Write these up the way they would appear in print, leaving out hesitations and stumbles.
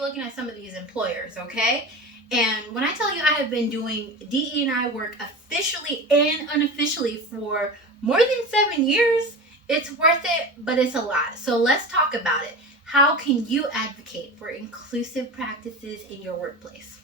looking at some of these employers, okay? And when I tell you I have been doing DE&I work officially and unofficially for more than 7 years, it's worth it, but it's a lot. So let's talk about it. How can you advocate for inclusive practices in your workplace?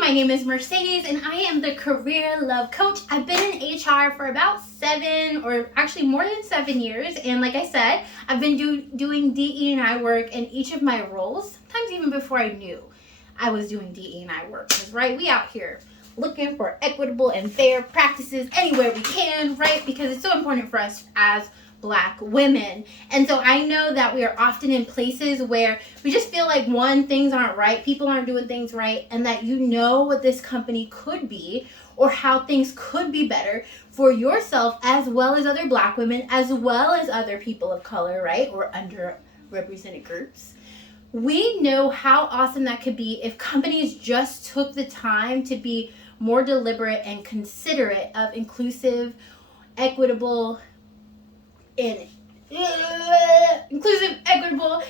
My name is Mercedes and I am the Career Love Coach. I've been in HR for about 7 or actually more than 7 years. And like I said, I've been doing DE&I work in each of my roles, sometimes even before I knew I was doing DE&I work. Because, right, we out here looking for equitable and fair practices anywhere we can, right? Because it's so important for us as Black women. And so I know that we are often in places where we just feel like, one, things aren't right, people aren't doing things right, and that you know what this company could be or how things could be better for yourself as well as other Black women, as well as other people of color, right? Or underrepresented groups. We know how awesome that could be if companies just took the time to be more deliberate and considerate of inclusive, equitable, inclusive, equitable,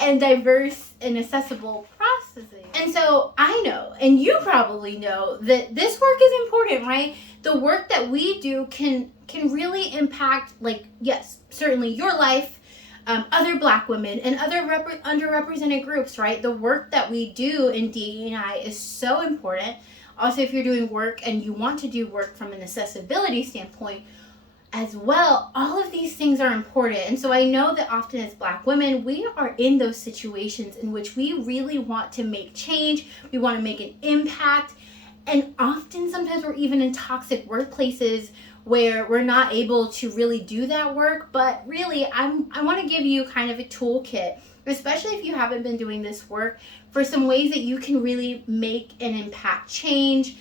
and diverse and accessible processing. And so I know, and you probably know, that this work is important, right? The work that we do can really impact, like, yes, certainly your life, other Black women, and other underrepresented groups, right? The work that we do in DE&I is so important. Also, if you're doing work and you want to do work from an accessibility standpoint as well, all of these things are important. And so I know that often as Black women, we are in those situations in which we really want to make change, we want to make an impact, and often sometimes we're even in toxic workplaces where we're not able to really do that work. But really, I want to give you kind of a toolkit, especially if you haven't been doing this work, for some ways that you can really make an impact change,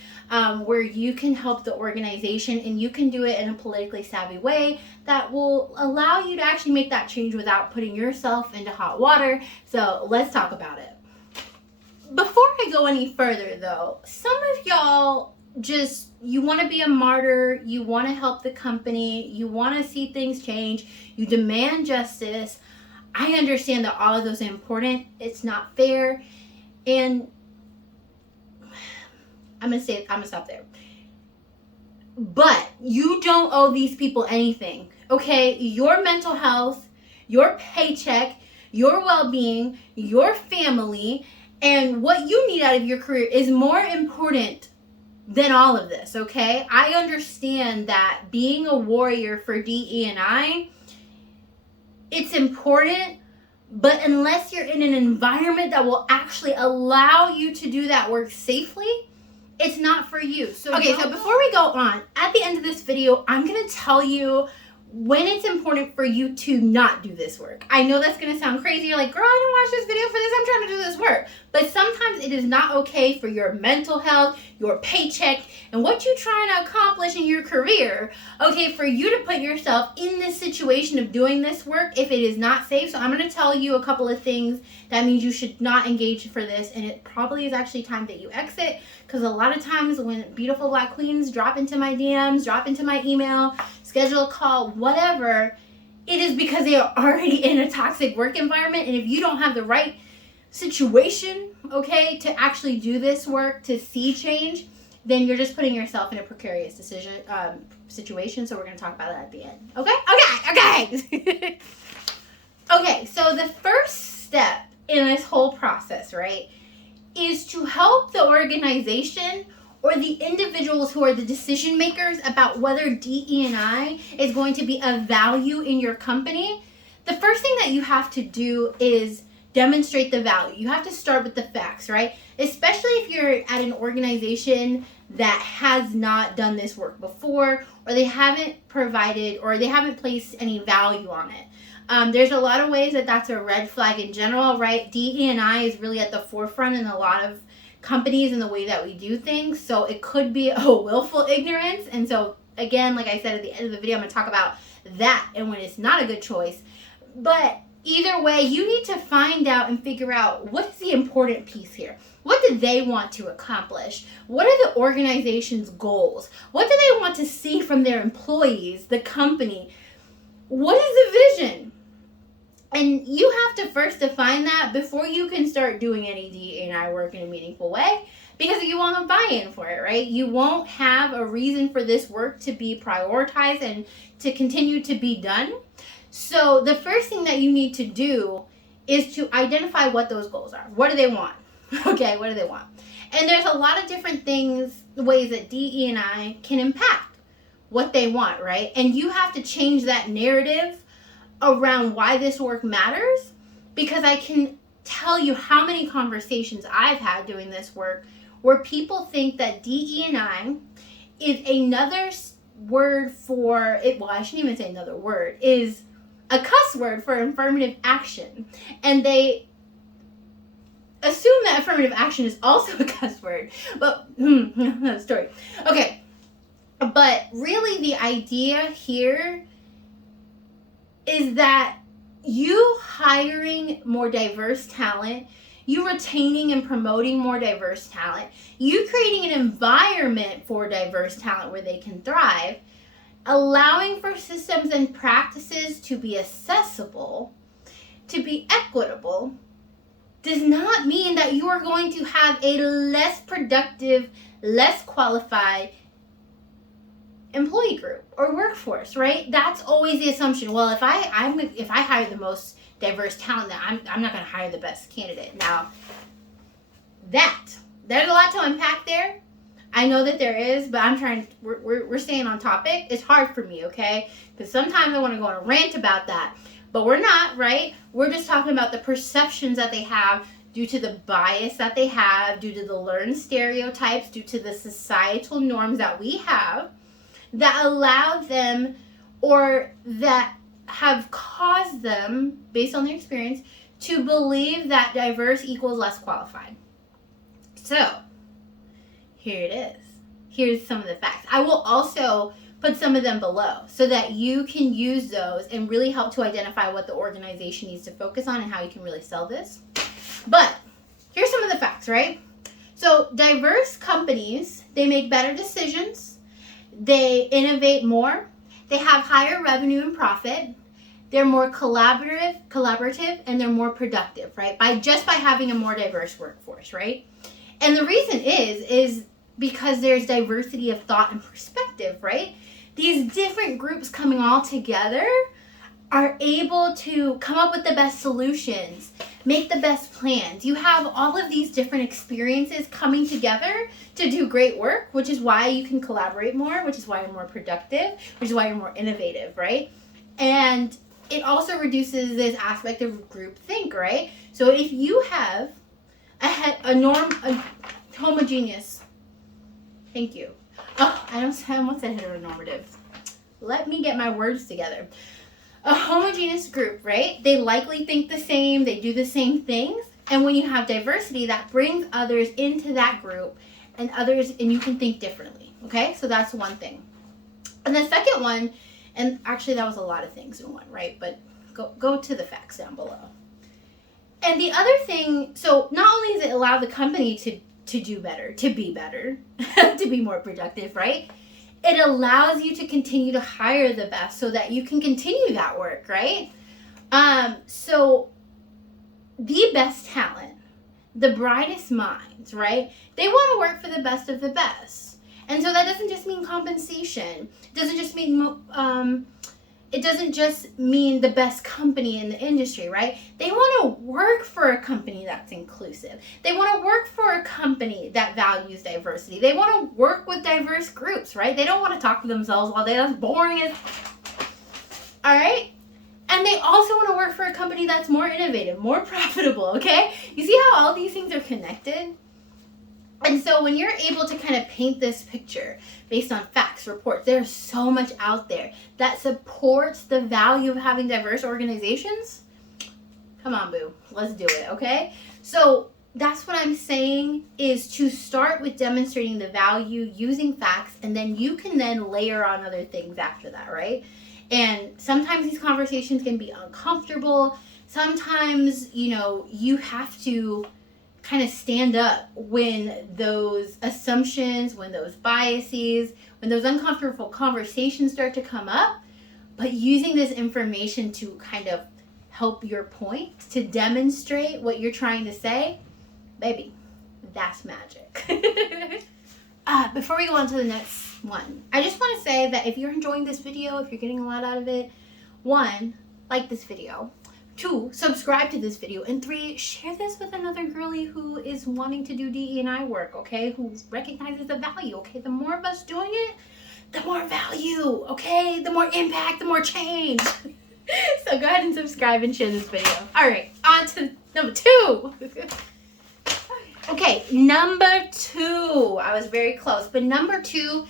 where you can help the organization and you can do it in a politically savvy way that will allow you to actually make that change without putting yourself into hot water. So let's talk about it. Before I go any further though, some of y'all you want to be a martyr, you want to help the company, you want to see things change, you demand justice. I understand that all of those are important. It's not fair. And I'm gonna stop there. But you don't owe these people anything, okay? Your mental health, your paycheck, your well-being, your family, and what you need out of your career is more important than all of this, okay? I understand that being a warrior for DE&I, it's important, but unless you're in an environment that will actually allow you to do that work safely, it's not for you. So before we go on, at the end of this video, I'm going to tell you when it's important for you to not do this work. I know that's going to sound crazy. You're like, girl, I didn't watch this video for this. I'm trying to do this work. But sometimes it is not okay for your mental health, your paycheck, and what you're trying to accomplish in your career, okay, for you to put yourself in this situation of doing this work if it is not safe. So I'm going to tell you a couple of things that means you should not engage for this, and it probably is actually time that you exit, because a lot of times when beautiful Black queens drop into my DMs, drop into my email, schedule a call, whatever, it is because they are already in a toxic work environment. And if you don't have the right situation, okay, to actually do this work, to see change, then you're just putting yourself in a precarious situation. So we're going to talk about that at the end. Okay. Okay, so the first step in this whole process, right, is to help the organization or the individuals who are the decision makers about whether DE&I is going to be of value in your company. The first thing that you have to do is demonstrate the value. You have to start with the facts, right? Especially if you're at an organization that has not done this work before, or they haven't provided, or they haven't placed any value on it. There's a lot of ways that that's a red flag in general, right? DE&I is really at the forefront in a lot of companies and the way that we do things. So it could be a willful ignorance. And so again, like I said at the end of the video, I'm going to talk about that and when it's not a good choice. But either way, you need to find out and figure out what is the important piece here. What do they want to accomplish? What are the organization's goals? What do they want to see from their employees, the company? What is the vision? And you have to first define that before you can start doing any DEI work in a meaningful way, because you won't have buy-in for it, right? You won't have a reason for this work to be prioritized and to continue to be done. So the first thing that you need to do is to identify what those goals are. What do they want? Okay, what do they want? And there's a lot of different things, ways that DE&I can impact what they want, right? And you have to change that narrative around why this work matters, because I can tell you how many conversations I've had doing this work where people think that DE&I is another word for it. Well, I shouldn't even say another word, is a cuss word for affirmative action. And they assume that affirmative action is also a cuss word. But, another story. Okay. But really the idea here is that you hiring more diverse talent, you retaining and promoting more diverse talent, you creating an environment for diverse talent where they can thrive, allowing for systems and practices to be accessible, to be equitable, does not mean that you are going to have a less productive, less qualified employee group or workforce, right? That's always the assumption. Well, if I hire the most diverse talent, then I'm not going to hire the best candidate. Now, there's a lot to unpack there. I know that there is, but we're staying on topic. It's hard for me, okay? Because sometimes I want to go on a rant about that, but we're not, right? We're just talking about the perceptions that they have due to the bias that they have, due to the learned stereotypes, due to the societal norms that we have that allow them or that have caused them, based on their experience, to believe that diverse equals less qualified. So, here it is. Here's some of the facts. I will also put some of them below so that you can use those and really help to identify what the organization needs to focus on and how you can really sell this. But here's some of the facts, right? So diverse companies, they make better decisions, they innovate more, they have higher revenue and profit, they're more collaborative, and they're more productive, right? By having a more diverse workforce, right? And the reason is because there's diversity of thought and perspective, right? These different groups coming all together are able to come up with the best solutions, make the best plans. You have all of these different experiences coming together to do great work, which is why you can collaborate more, which is why you're more productive, which is why you're more innovative, right? And it also reduces this aspect of groupthink, right? So if you have a homogeneous, thank you. Oh, I almost said heteronormative. Let me get my words together. A homogeneous group, right? They likely think the same, they do the same things. And when you have diversity, that brings others into that group and you can think differently, okay? So that's one thing. And the second one, and actually that was a lot of things in one, right? But go to the facts down below. And the other thing, so not only does it allow the company to do better, to be better, to be more productive, right? It allows you to continue to hire the best so that you can continue that work, right? So the best talent, the brightest minds, right? They want to work for the best of the best. And so that doesn't just mean compensation. It doesn't just mean the best company in the industry, right? They want to work for a company that's inclusive. They want to work for a company that values diversity. They want to work with diverse groups, right? They don't want to talk to themselves all day. That's boring as... All right? And they also want to work for a company that's more innovative, more profitable, okay? You see how all these things are connected? And so when you're able to kind of paint this picture based on facts, reports, there's so much out there that supports the value of having diverse organizations. Come on, boo. Let's do it, okay? So that's what I'm saying, is to start with demonstrating the value using facts, and then you can then layer on other things after that, right? And sometimes these conversations can be uncomfortable. Sometimes, you have to kind of stand up when those assumptions, when those biases, when those uncomfortable conversations start to come up. But using this information to kind of help your point, to demonstrate what you're trying to say, baby, that's magic. Before we go on to the next one, I just want to say that if you're enjoying this video, if you're getting a lot out of it, 1, like this video. 2, subscribe to this video. And 3, share this with another girly who is wanting to do DE&I work, okay? Who recognizes the value, okay? The more of us doing it, the more value, okay? The more impact, the more change. So go ahead and subscribe and share this video. All right, on to number 2. Okay, number 2. I was very close, but number 2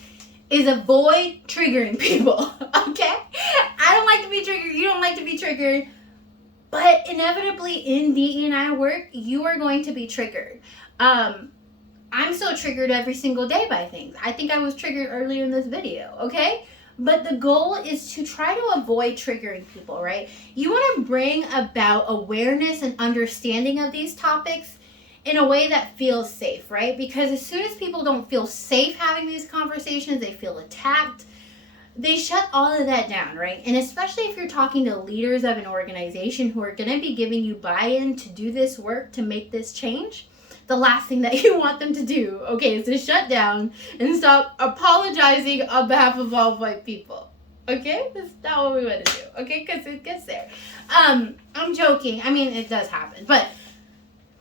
is avoid triggering people, okay? I don't like to be triggered. You don't like to be triggered. But inevitably in DE&I work, you are going to be triggered. I'm so triggered every single day by things. I think I was triggered earlier in this video, okay? But the goal is to try to avoid triggering people, right? You want to bring about awareness and understanding of these topics in a way that feels safe, right? Because as soon as people don't feel safe having these conversations, they feel attacked, they shut all of that down, right? And especially if you're talking to leaders of an organization who are going to be giving you buy-in to do this work, to make this change, the last thing that you want them to do, okay, is to shut down and stop apologizing on behalf of all white people. Okay? That's not what we want to do, okay? Because it gets there. I'm joking. I mean, it does happen. But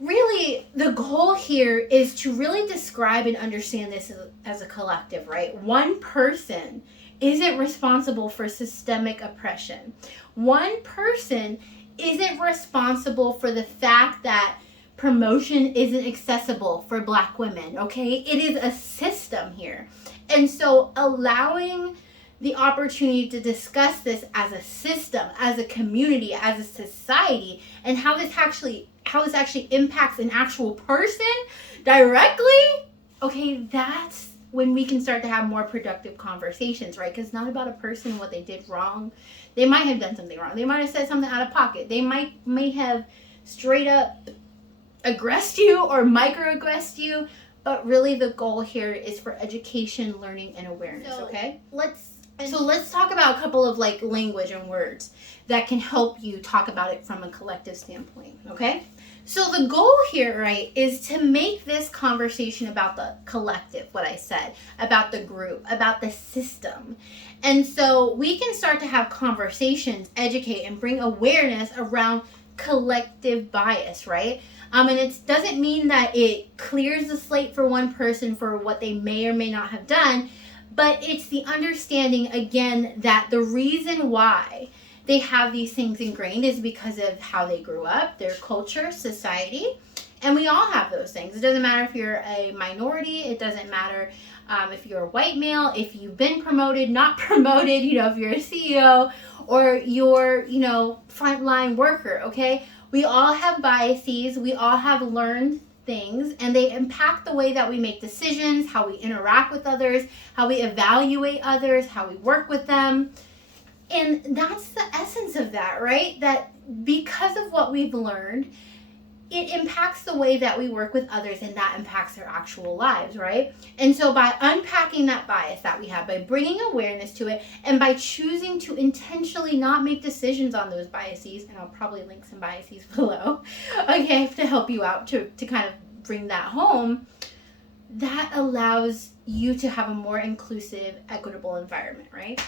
really, the goal here is to really describe and understand this as a collective, right? One person isn't responsible for systemic oppression. One person isn't responsible for the fact that promotion isn't accessible for Black women, okay? It is a system here. And so allowing the opportunity to discuss this as a system, as a community, as a society, and how this actually impacts an actual person directly, okay, that's when we can start to have more productive conversations, right? Because it's not about a person and what they did wrong. They might have done something wrong. They might have said something out of pocket. They may have straight up aggressed you or microaggressed you, but really the goal here is for education, learning, and awareness, okay? Let's talk about a couple of language and words that can help you talk about it from a collective standpoint, okay? So the goal here, right, is to make this conversation about the collective, what I said, about the group, about the system. And so we can start to have conversations, educate, and bring awareness around collective bias, right? And it doesn't mean that it clears the slate for one person for what they may or may not have done, but it's the understanding, again, that the reason why they have these things ingrained is because of how they grew up, their culture, society, and we all have those things. It doesn't matter if you're a minority, it doesn't matter if you're a white male, if you've been promoted, not promoted, if you're a CEO or you're, frontline worker, okay? We all have biases, we all have learned things, and they impact the way that we make decisions, how we interact with others, how we evaluate others, how we work with them. And that's the essence of that, right? That because of what we've learned, it impacts the way that we work with others, and that impacts their actual lives, right? And so by unpacking that bias that we have, by bringing awareness to it, and by choosing to intentionally not make decisions on those biases, and I'll probably link some biases below, okay, to help you out to kind of bring that home, that allows you to have a more inclusive, equitable environment, right?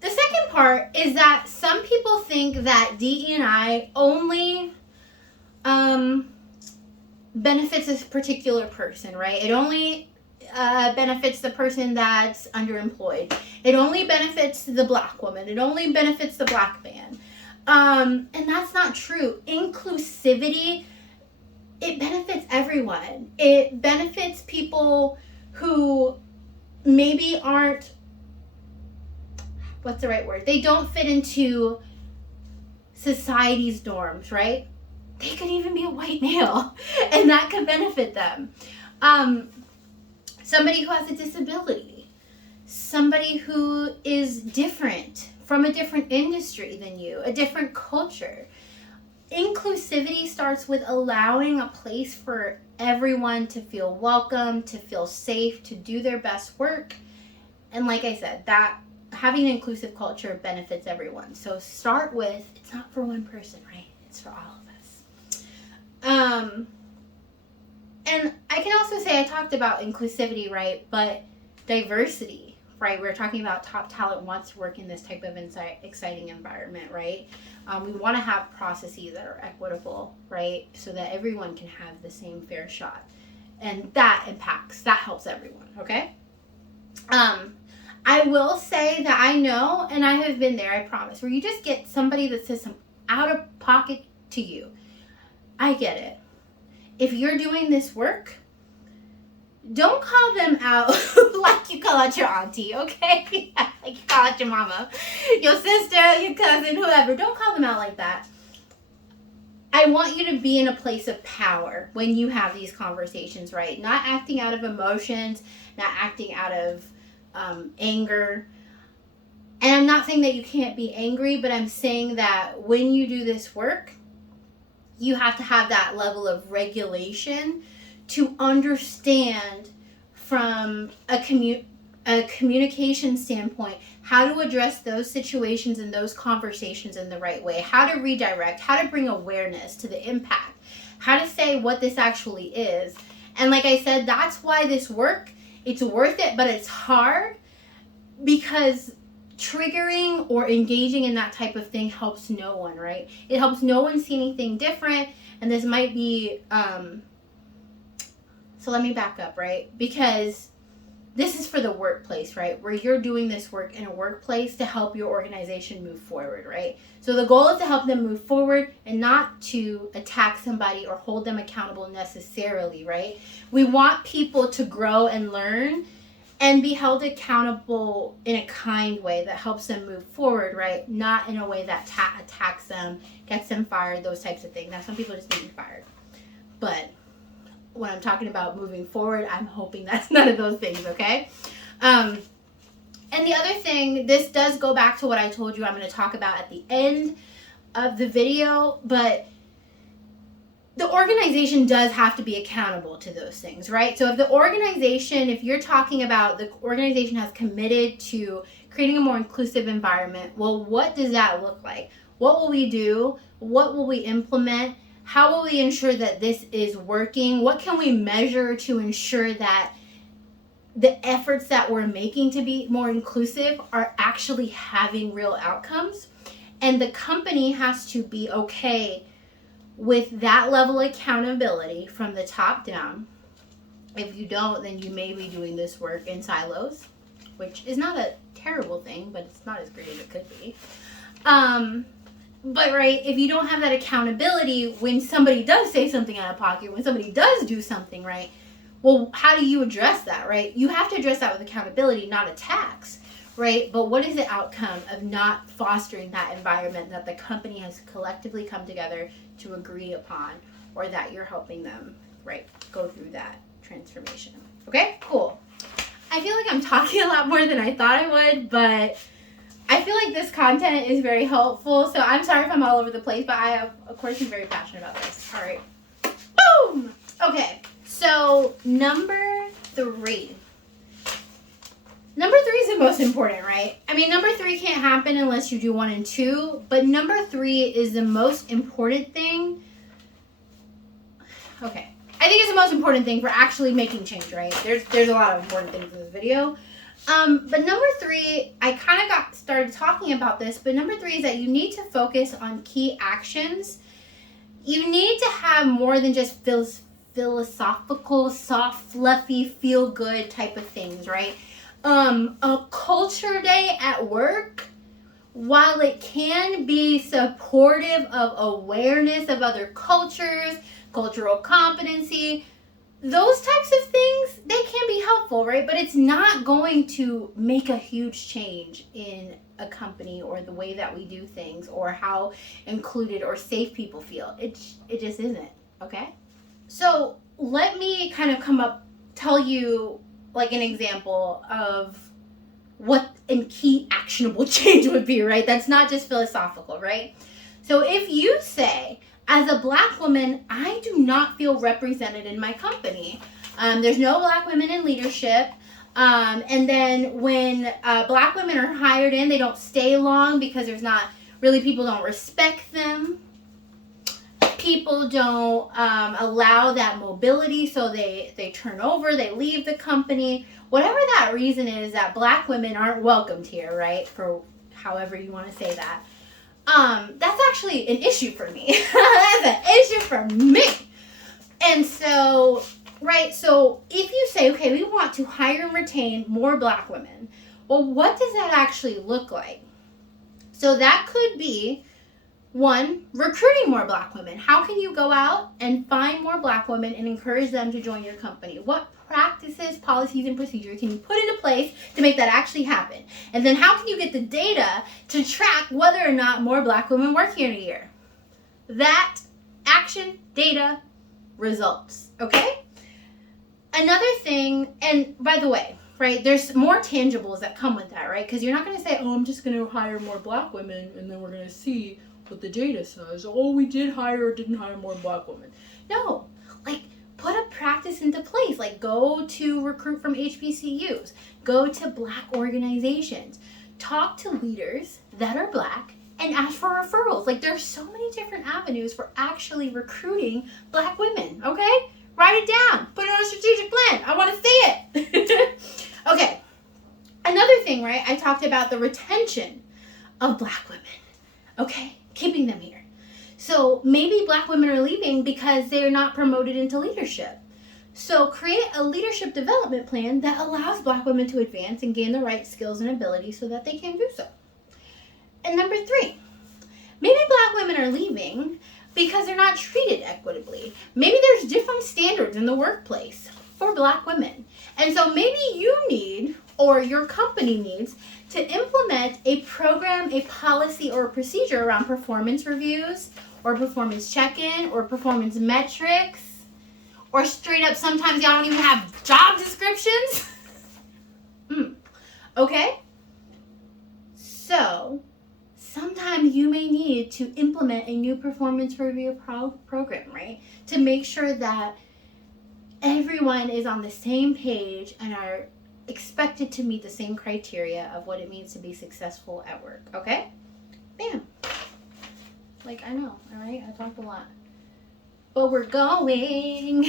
The second part is that some people think that DE&I only benefits a particular person, right? It only benefits the person that's underemployed. It only benefits the Black woman. It only benefits the Black man. And that's not true. Inclusivity, it benefits everyone. It benefits people who maybe aren't, what's the right word? They don't fit into society's norms, right? they could even be a white male, and that could benefit them. Somebody who has a disability, somebody who is different from a different industry than you, a different culture. Inclusivity starts with allowing a place for everyone to feel welcome, to feel safe, to do their best work. And like I said, that having an inclusive culture benefits everyone. So start with, it's not for one person, right? It's for all of us. And I can also say, I talked about inclusivity, right? But diversity, right? We're talking about top talent wants to work in this type of exciting environment, right? We want to have processes that are equitable, right? So that everyone can have the same fair shot. And that helps everyone, okay? I will say that I know, and I have been there, I promise, where you just get somebody that says some out of pocket to you. I get it. If you're doing this work, don't call them out like you call out your auntie, okay? Like you call out your mama, your sister, your cousin, whoever. Don't call them out like that. I want you to be in a place of power when you have these conversations, right? Not acting out of emotions, not acting out of anger. And I'm not saying that you can't be angry, but I'm saying that when you do this work, you have to have that level of regulation to understand from a communication standpoint how to address those situations and those conversations in the right way, how to redirect, how to bring awareness to the impact, how to say what this actually is. And like I said, that's why this work, it's worth it, but it's hard, because triggering or engaging in that type of thing helps no one, right? It helps no one see anything different. And this might be, so let me back up, right? Because this is for the workplace, right? Where you're doing this work in a workplace to help your organization move forward, right? So the goal is to help them move forward and not to attack somebody or hold them accountable necessarily, right? We want people to grow and learn and be held accountable in a kind way that helps them move forward, right? Not in a way that attacks them, gets them fired, those types of things. Now, some people just need to be fired. But when I'm talking about moving forward, I'm hoping that's none of those things, okay? And the other thing, this does go back to what I told you I'm going to talk about at the end of the video, but the organization does have to be accountable to those things, right? So if you're talking about the organization has committed to creating a more inclusive environment, well, what does that look like? What will we do? What will we implement? How will we ensure that this is working? What can we measure to ensure that the efforts that we're making to be more inclusive are actually having real outcomes? And the company has to be okay with that level of accountability from the top down. If you don't, then you may be doing this work in silos, which is not a terrible thing, but it's not as great as it could be. But right, if you don't have that accountability when somebody does say something out of pocket, when somebody does do something, right, well, how do you address that, right? You have to address that with accountability, not attacks, right? But what is the outcome of not fostering that environment that the company has collectively come together to agree upon, or that you're helping them, right, go through that transformation? Okay, cool. I feel like I'm talking a lot more than I thought I would, but I feel like this content is very helpful, so I'm sorry if I'm all over the place, but I, of course, am very passionate about this. All right. Boom! Okay, so number 3. Number 3 is the most important, right? I mean, number 3 can't happen unless you do 1 and 2, but number 3 is the most important thing. Okay. I think it's the most important thing for actually making change, right? There's a lot of important things in this video. But number 3, I kind of started talking about this, but number 3 is that you need to focus on key actions. You need to have more than just philosophical, soft, fluffy, feel-good type of things, right? A culture day at work, while it can be supportive of awareness of other cultures, cultural competency, those types of things, they can be helpful, right? But it's not going to make a huge change in a company or the way that we do things or how included or safe people feel. It just isn't, okay? So let me kind of tell you like an example of what a key actionable change would be, right? That's not just philosophical, right? So if you say, as a Black woman, I do not feel represented in my company. There's no Black women in leadership. And then when Black women are hired in, they don't stay long because people don't respect them. People don't allow that mobility, so they turn over, they leave the company. Whatever that reason is, that Black women aren't welcomed here, right? For however you want to say that. That's actually an issue for me. That's an issue for me. And so, right, so if you say, okay, we want to hire and retain more Black women, well, what does that actually look like? So that could be, one, recruiting more Black women. How can you go out and find more Black women and encourage them to join your company? What practices, policies, and procedures can you put into place to make that actually happen? And then how can you get the data to track whether or not more Black women work here in a year? That action, data, results, okay? Another thing, and by the way, right, there's more tangibles that come with that, right? Because you're not going to say, oh, I'm just going to hire more Black women and then we're going to see what the data says. Oh, we did hire or didn't hire more Black women. No, like, put a practice into place. Like, go to recruit from HBCUs. Go to Black organizations. Talk to leaders that are Black and ask for referrals. Like, there's so many different avenues for actually recruiting Black women, okay? Write it down. Put it on a strategic plan. I want to see it. Okay. Another thing, right? I talked about the retention of Black women, okay? Keeping them here. So maybe Black women are leaving because they're not promoted into leadership. So create a leadership development plan that allows Black women to advance and gain the right skills and abilities so that they can do so. And number 3, maybe Black women are leaving because they're not treated equitably. Maybe there's different standards in the workplace for Black women. And so maybe you need, or your company needs, to implement a program, a policy, or a procedure around performance reviews, or performance check-in, or performance metrics, or straight up sometimes y'all don't even have job descriptions. Okay? So, sometimes you may need to implement a new performance review program, right? To make sure that everyone is on the same page and are expected to meet the same criteria of what it means to be successful at work, okay? Bam. Like, I know, all right? I talked a lot. But we're going.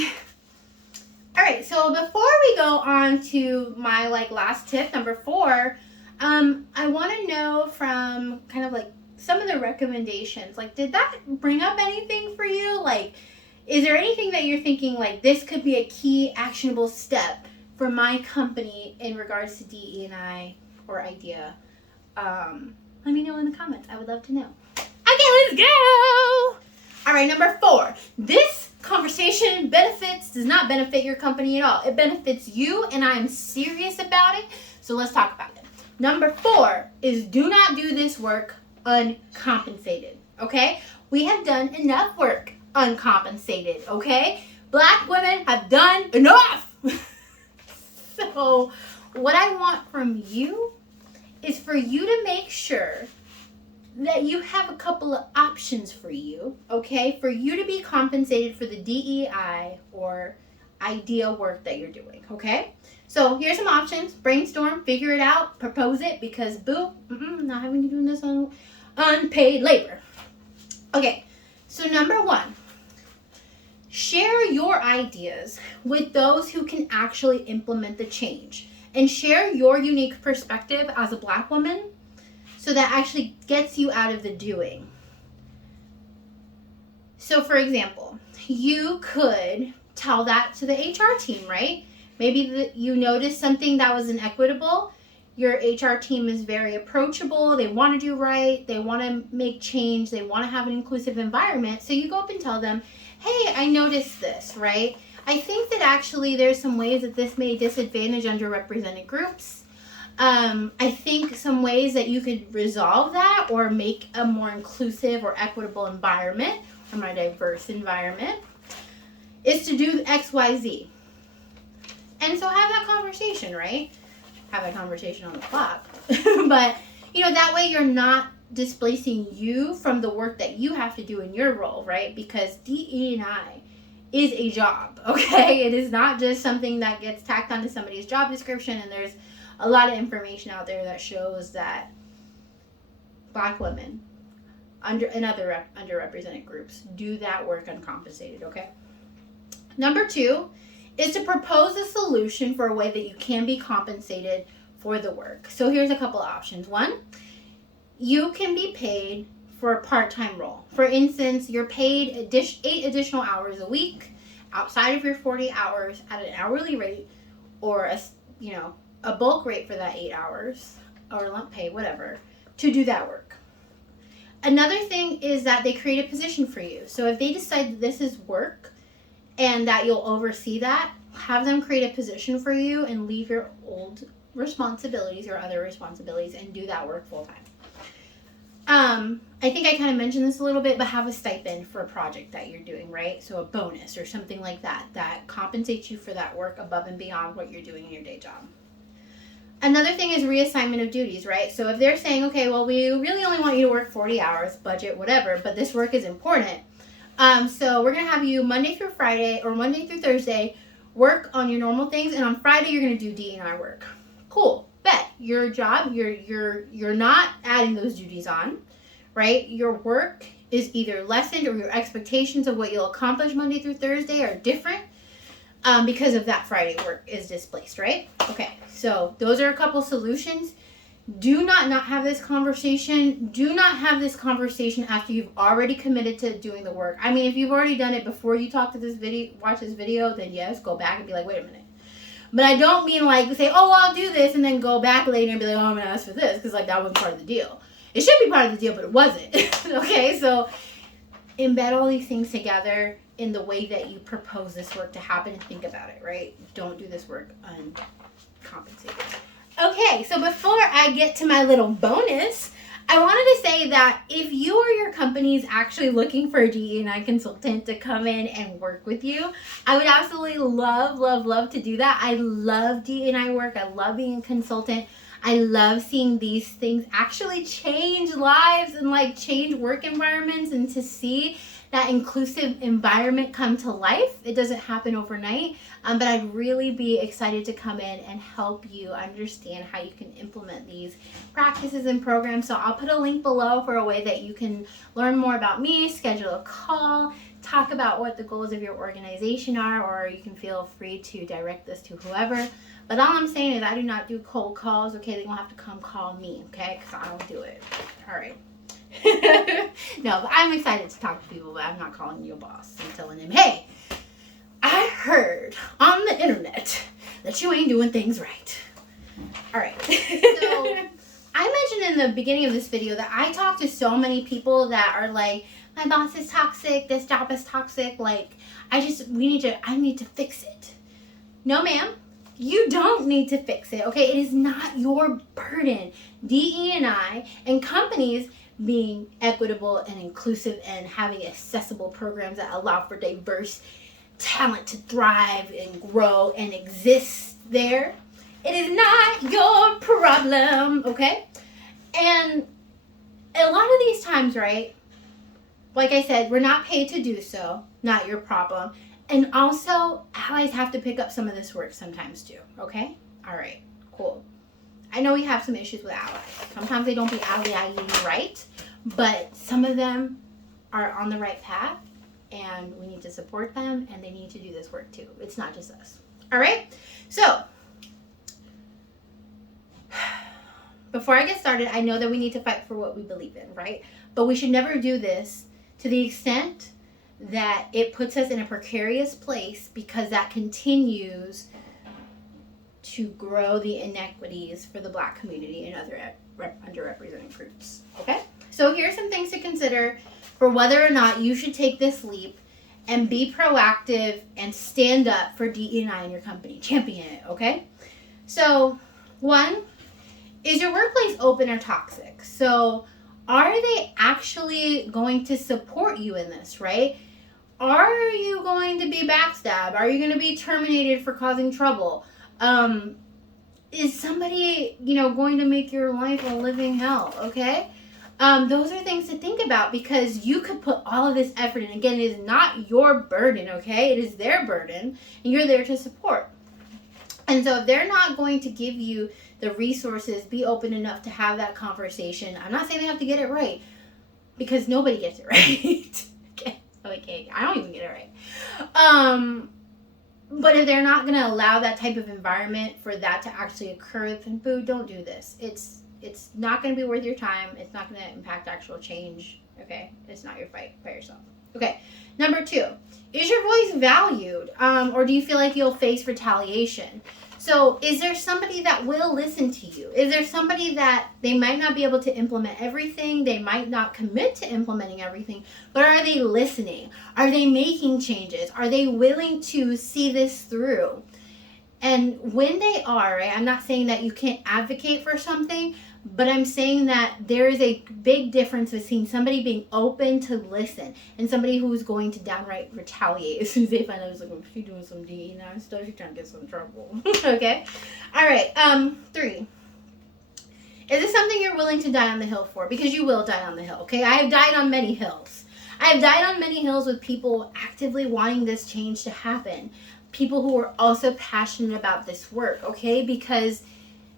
All right, so before we go on to my, last tip, number 4, I want to know from kind of, some of the recommendations. Did that bring up anything for you? Is there anything that you're thinking, this could be a key actionable step for my company in regards to DE&I or idea? Let me know in the comments. I would love to know. Okay, let's go! All right, number 4. This conversation does not benefit your company at all. It benefits you, and I am serious about it, so let's talk about it. Number 4 is do not do this work uncompensated, okay? We have done enough work uncompensated, okay? Black women have done enough! So what I want from you is for you to make sure that you have a couple of options for you, okay? For you to be compensated for the DEI or idea work that you're doing, okay? So here's some options. Brainstorm, figure it out, propose it, because not having to do this on unpaid labor. Okay, so number 1, share your ideas with those who can actually implement the change, and share your unique perspective as a Black woman so that actually gets you out of the doing. So for example, you could tell that to the HR team, right? Maybe you noticed something that was inequitable. Your HR team is very approachable. They want to do right. They want to make change. They want to have an inclusive environment. So you go up and tell them, hey, I noticed this, right? I think that actually there's some ways that this may disadvantage underrepresented groups. I think some ways that you could resolve that or make a more inclusive or equitable environment, or more diverse environment, is to do XYZ. And so have that conversation, right? Have that conversation on the clock. But, that way you're not displacing you from the work that you have to do in your role, right? Because DE&I is a job, okay? It is not just something that gets tacked onto somebody's job description, and there's a lot of information out there that shows that Black women and other underrepresented groups do that work uncompensated, okay? Number 2 is to propose a solution for a way that you can be compensated for the work. So here's a couple of options. 1, you can be paid for a part-time role. For instance, you're paid 8 additional hours a week outside of your 40 hours at an hourly rate, or a bulk rate for that 8 hours, or lump pay, whatever, to do that work. Another thing is that they create a position for you. So if they decide that this is work and that you'll oversee that, have them create a position for you and leave your old responsibilities or other responsibilities and do that work full time. I think I kind of mentioned this a little bit, but have a stipend for a project that you're doing, right? So a bonus or something like that compensates you for that work above and beyond what you're doing in your day job. Another thing is reassignment of duties, right? So if they're saying, okay, well, we really only want you to work 40 hours, budget, whatever, but this work is important. So we're going to have you Monday through Friday or Monday through Thursday work on your normal things, and on Friday you're going to do DEI work. Cool. Bet. Your job, you're not adding those duties on, right? Your work is either lessened, or your expectations of what you'll accomplish Monday through Thursday are different because of that Friday work is displaced, right? Okay, so those are a couple solutions. Do not have this conversation. Do not have this conversation after you've already committed to doing the work. I mean, if you've already done it before you watch this video, then yes, go back and be like, wait a minute. But I don't mean like say, oh, I'll do this, and then go back later and be like, oh, I'm going to ask for this, because like that wasn't part of the deal. It should be part of the deal, but it wasn't. Okay, so embed all these things together in the way that you propose this work to happen, and think about it, right? Don't do this work uncompensated. Okay, so before I get to my little bonus, I wanted to say that if you or your company is actually looking for a DEI consultant to come in and work with you, I would absolutely love to do that. I love DEI work. I love being a consultant. I love seeing these things actually change lives and like change work environments, and to see that inclusive environment come to life. It doesn't happen overnight, but I'd really be excited to come in and help you understand how you can implement these practices and programs. So I'll put a link below for a way that you can learn more about me, schedule a call, talk about what the goals of your organization are, or you can feel free to direct this to whoever. But all I'm saying is I do not do cold calls, okay? They won't have to come call me, okay? Because I don't do it. All right. No, but I'm excited to talk to people, but I'm not calling you a boss. I'm telling him, hey, I heard on the internet that you ain't doing things right. All right. So I mentioned in the beginning of this video that I talk to so many people that are like, my boss is toxic, this job is toxic, like, I need to fix it. No, ma'am. You don't need to fix it, okay? It is not your burden. DE&I and companies being equitable and inclusive and having accessible programs that allow for diverse talent to thrive and grow and exist there. It is not your problem, okay? And a lot of these times, right, like I said, we're not paid to do so, not your problem. And also, allies have to pick up some of this work sometimes too, okay? All right, cool. I know we have some issues with allies. Sometimes they don't be allying right, but some of them are on the right path, and we need to support them, and they need to do this work too. It's not just us. All right? So, before I get started, I know that we need to fight for what we believe in, right? But we should never do this to the extent that it puts us in a precarious place, because that continues to grow the inequities for the Black community and other underrepresented groups. Okay? So here's some things to consider for whether or not you should take this leap and be proactive and stand up for DE&I in your company. Champion it, okay? So, 1, is your workplace open or toxic? So are they actually going to support you in this, right? Are you going to be backstabbed? Are you going to be terminated for causing trouble? Is somebody, going to make your life a living hell, okay? Those are things to think about, because you could put all of this effort in. Again, it is not your burden, okay? It is their burden, and you're there to support. And so if they're not going to give you the resources, be open enough to have that conversation. I'm not saying they have to get it right, because nobody gets it right. Okay, I don't even get it right. But if they're not going to allow that type of environment for that to actually occur, then boo, don't do this. It's not going to be worth your time. It's not going to impact actual change. Okay, it's not your fight by yourself. Okay, number 2, is your voice valued, or do you feel like you'll face retaliation? So is there somebody that will listen to you? Is there somebody that they might not be able to implement everything? They might not commit to implementing everything, but are they listening? Are they making changes? Are they willing to see this through? And when they are, right, I'm not saying that you can't advocate for something, but I'm saying that there is a big difference between somebody being open to listen and somebody who's going to downright retaliate as soon as they find out, it's like, oh, she's doing some DEI stuff, she's trying to get some trouble. Okay? All right. 3. Is this something you're willing to die on the hill for? Because you will die on the hill, okay? I have died on many hills. I have died on many hills with people actively wanting this change to happen. People who are also passionate about this work, okay? Because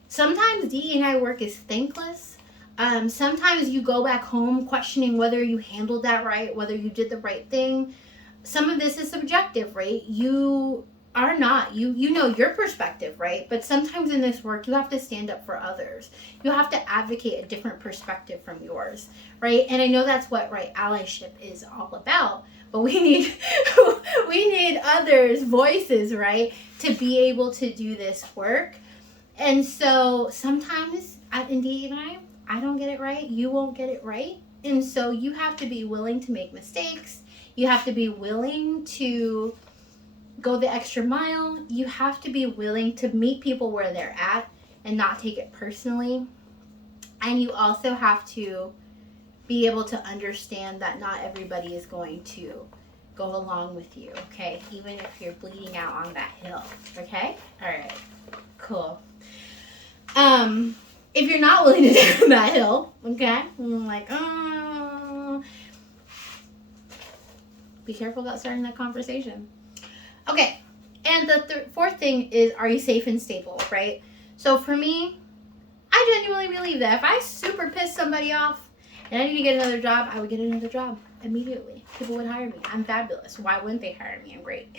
sometimes DEI work is thankless. Sometimes you go back home questioning whether you handled that right, whether you did the right thing. Some of this is subjective, right? You are not. You know your perspective, right? But sometimes in this work, you have to stand up for others. You have to advocate a different perspective from yours, right? And I know that's what, right, allyship is all about. But we need others' voices, right, to be able to do this work. And so sometimes in DEI, I don't get it right. You won't get it right. And so you have to be willing to make mistakes. You have to be willing to go the extra mile. You have to be willing to meet people where they're at and not take it personally. And you also have to be able to understand that not everybody is going to go along with you, okay? Even if you're bleeding out on that hill, okay? All right, cool. If you're not willing to do that hill, okay? Like, be careful about starting that conversation. Okay, and the 4th thing is, are you safe and stable, right? So for me, I genuinely believe that if I super piss somebody off and I need to get another job, I would get another job immediately. People would hire me. I'm fabulous. Why wouldn't they hire me? I'm great.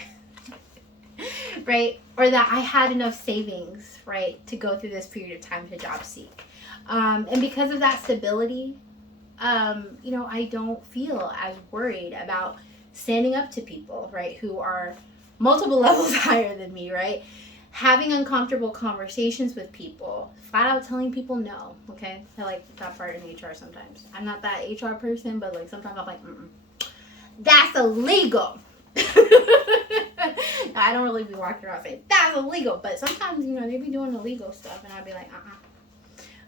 Right? Or that I had enough savings, right, to go through this period of time to job seek. And because of that stability, I don't feel as worried about standing up to people, right, who are multiple levels higher than me, right? Having uncomfortable conversations with people, flat out telling people no, okay? I like that part in HR sometimes. I'm not that HR person, but like sometimes I'm like, that's illegal. I don't really be walking around saying, that's illegal. But sometimes, they be doing illegal stuff, and I'd be like,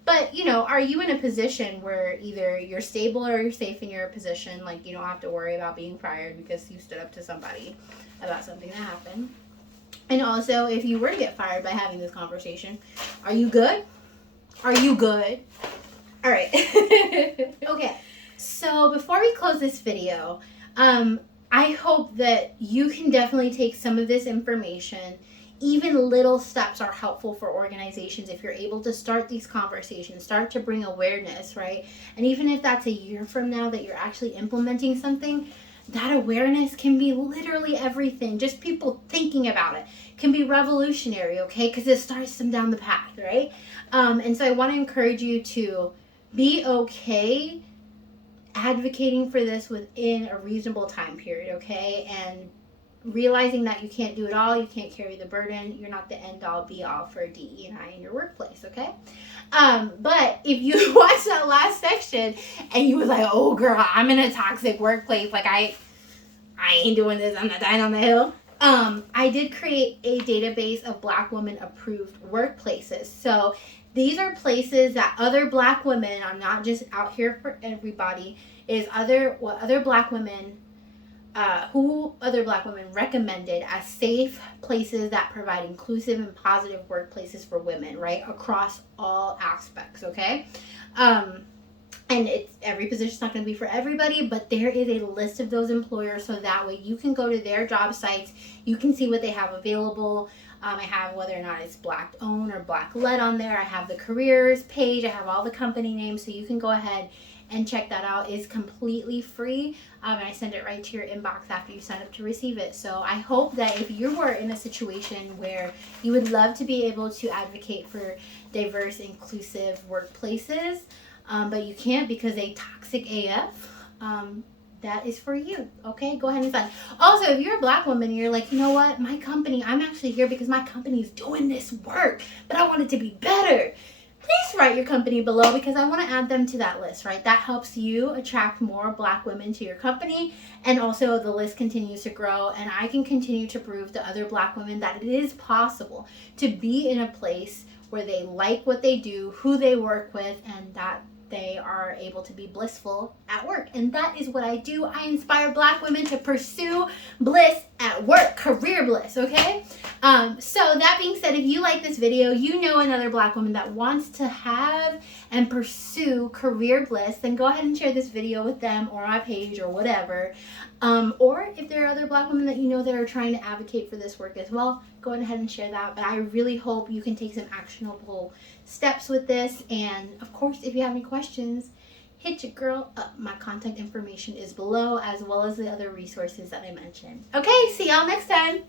But, are you in a position where either you're stable or you're safe in your position? Like, you don't have to worry about being fired because you stood up to somebody about something that happened. And also, if you were to get fired by having this conversation, are you good? Are you good? All right. Okay. So before we close this video, I hope that you can definitely take some of this information. Even little steps are helpful for organizations if you're able to start these conversations, start to bring awareness, right? And even if that's a year from now that you're actually implementing something, that awareness can be literally everything. Just people thinking about it can be revolutionary, okay? Because it starts them down the path, right? And so I want to encourage you to be okay advocating for this within a reasonable time period, okay? And realizing that you can't do it all, you can't carry the burden, you're not the end-all be-all for DE&I in your workplace, okay? But if you watched that last section and you was like, oh girl, I'm in a toxic workplace, like I ain't doing this, I'm not dying on the hill. I did create a database of Black women approved workplaces. So These are places that other Black women, I'm not just out here for everybody, is other Black women, who other Black women recommended as safe places that provide inclusive and positive workplaces for women, right? Across all aspects, okay? And every position's not going to be for everybody, but there is a list of those employers, so that way you can go to their job sites, you can see what they have available. I have whether or not it's Black owned or Black led on there. I have the careers page. I have all the company names, so you can go ahead and check that out. It's completely free, and I send it right to your inbox after you sign up to receive it. So I hope that if you were in a situation where you would love to be able to advocate for diverse, inclusive workplaces, but you can't because they toxic AF, that is for you. Okay, go ahead and sign. Also, if you're a Black woman and you're like, you know what, my company, I'm actually here because my company is doing this work, but I want it to be better, please write your company below, because I want to add them to that list, right? That helps you attract more Black women to your company, and also the list continues to grow, and I can continue to prove to other Black women that it is possible to be in a place where they like what they do, who they work with, and that they are able to be blissful at work. And that is what I do. I inspire Black women to pursue bliss at work, career bliss, okay? So that being said, if you like this video, you know another Black woman that wants to have and pursue career bliss, then go ahead and share this video with them or my page or whatever. Or if there are other Black women that you know that are trying to advocate for this work as well, go ahead and share that. But I really hope you can take some actionable steps with this. And of course, if you have any questions, hit your girl up. My contact information is below, as well as the other resources that I mentioned. Okay, see y'all next time.